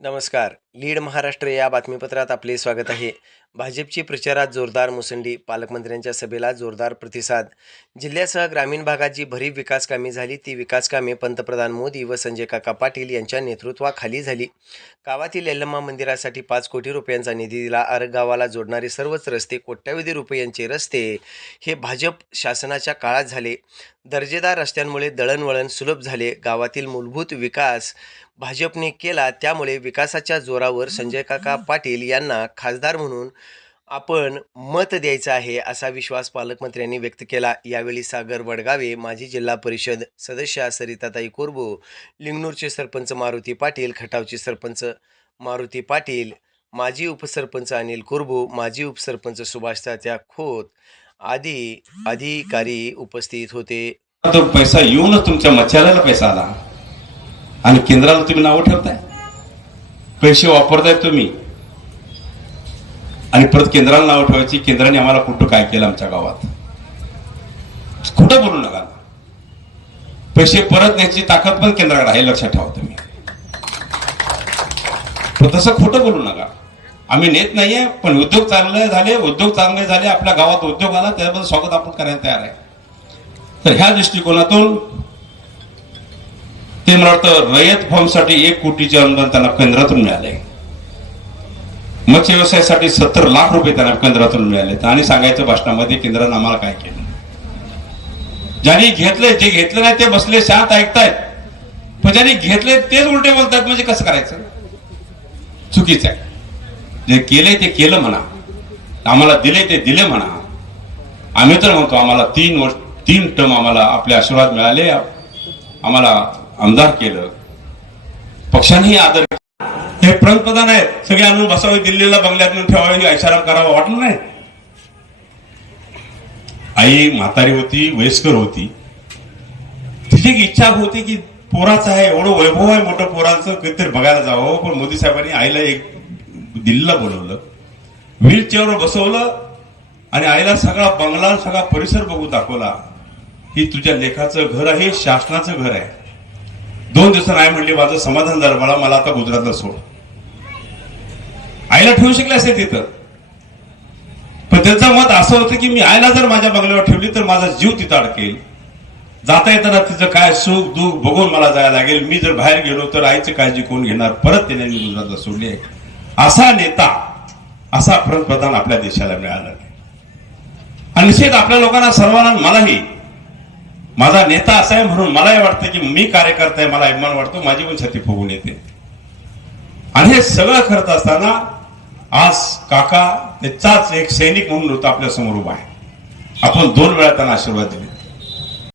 नमस्कार. लीड महाराष्ट्र या बातमीपत्रात आपले स्वागत आहे. भाजपची प्रचारात जोरदार मुसंडी पालकमंत्र्यांच्या सभेला जोरदार प्रतिसाद. जिल्ह्यासह ग्रामीण भागात जी भरीव विकास कामे झाली. ती विकास कामे पंतप्रधान मोदी व संजय काका पाटील यांच्या नेतृत्वाखाली झाली. गावातील यल्लम्मा मंदिरासाठी पाच कोटी रुपयांचा निधी दिला. आरग गावाला जोडणारे सर्वच रस्ते कोट्यावधी रुपयांचे रस्ते हे भाजप शासनाच्या काळात झाले. दर्जेदार रस्त्यांमुळे दळणवळण सुलभ झाले. गावातील मूलभूत विकास भाजपने केला. त्यामुळे विकासाच्या जोरावर संजय काका पाटील यांना खासदार म्हणून आपण मत द्यायचं आहे असा विश्वास पालकमंत्र्यांनी व्यक्त केला. यावेळी सागर वडगावे माजी जिल्हा परिषद सदस्य सरिताताई कोरबू लिंगनूरचे सरपंच मारुती पाटील खटावचे सरपंच मारुती पाटील माजी उपसरपंच अनिल कुरबू माजी उपसरपंच सुभाष तात्या खोत आदी अधिकारी उपस्थित होते. तो पैसा येऊनच तुमच्या मच्छाला पैसा आला. आणि केंद्राला तुम्ही नावं ठेवताय. पैसे वापरताय तुम्ही. आणि परत केंद्राला नावं ठेवायची केंद्राने आम्हाला कुठं काय केलं आमच्या गावात? खोटं बोलू नका पैसे परत न्यायची ताकद पण केंद्राकडे आहे लक्षात ठेवा तुम्ही. पण तसं खोटं बोलू नका. आम्ही नेत नाहीये पण उद्योग चांगले झाले उद्योग चांगले झाले आपल्या गावात उद्योग आला त्याबद्दल स्वागत आपण करायला तयार आहे. तर ह्या दृष्टिकोनातून ते मला वाटतं रयत फॉर्मसाठी एक कोटीचे अनुदान त्यांना केंद्रातून मिळाले मत्स्य व्यवसायासाठी सत्तर लाख रुपये त्यांना केंद्रातून मिळाले आणि सांगायचं भाषणामध्ये केंद्रानं आम्हाला काय केलं? ज्यांनी घेतले जे घेतलं नाही ते बसले शांत ऐकतायत. पण ज्यांनी घेतले तेच उलटे बोलतात म्हणजे कसं करायचं? चुकीचं आहे. जे केले ते केलं म्हणा. आम्हाला दिले ते दिले म्हणा. आम्ही तर म्हणतो आम्हाला तीन वर्ष तीन टर्म आम्हाला आपले आशीर्वाद मिळाले. आम्हाला आमदार केलं. पक्षानेही आदर हे पंतप्रधान आहेत. सगळे आणून बसावे दिल्लीला बंगल्यात ठेवावे ऐशाराम करावा. वाटलं नाही? आई म्हातारी होती वयस्कर होती. तिची एक इच्छा होती की पोराचं आहे एवढं वैभव आहे मोठं पोरांचं कधीतरी बघायला जावं. पण मोदी साहेबांनी आईला एक दिल्लीला बोलवलं. व्हीलचेअरवर बसवलं आणि आईला सगळा बंगला सगळा परिसर बघू दाखवला की तुझ्या लेखाचं घर आहे शासनाचं घर आहे. दोन दिवस आहे म्हणली माझं समाधान झालं मला मला आता गुजरातला सोड. आईला ठेवू शकले असते तिथं. पण त्यांचं मत असं होतं की मी आईला जर माझ्या बंगल्यावर ठेवली तर माझा जीव तिथं अडकेल. जाता येताना तिचं काय सुख दुःख बघून मला जायला लागेल. मी जर बाहेर गेलो तर आईची काळजी कोण घेणार? परत त्याने मी गुजरातला सोडली आहे असा नेता असा पंतप्रधान आपल्या देशाला मिळाला नाही. आणि निश्चित आपल्या लोकांना सर्वांना मलाही माझा नेता असा आहे म्हणून मलाही वाटतं की मी कार्यकर्ता आहे मला अभिमान वाटतो माझी पण छाती फुगून येते. आणि हे सगळं करत असताना आज काका त्याचाच एक सैनिक म्हणून होता आपल्यासमोर उभा आहे. आपण दोन वेळा त्यांना आशीर्वाद दिले.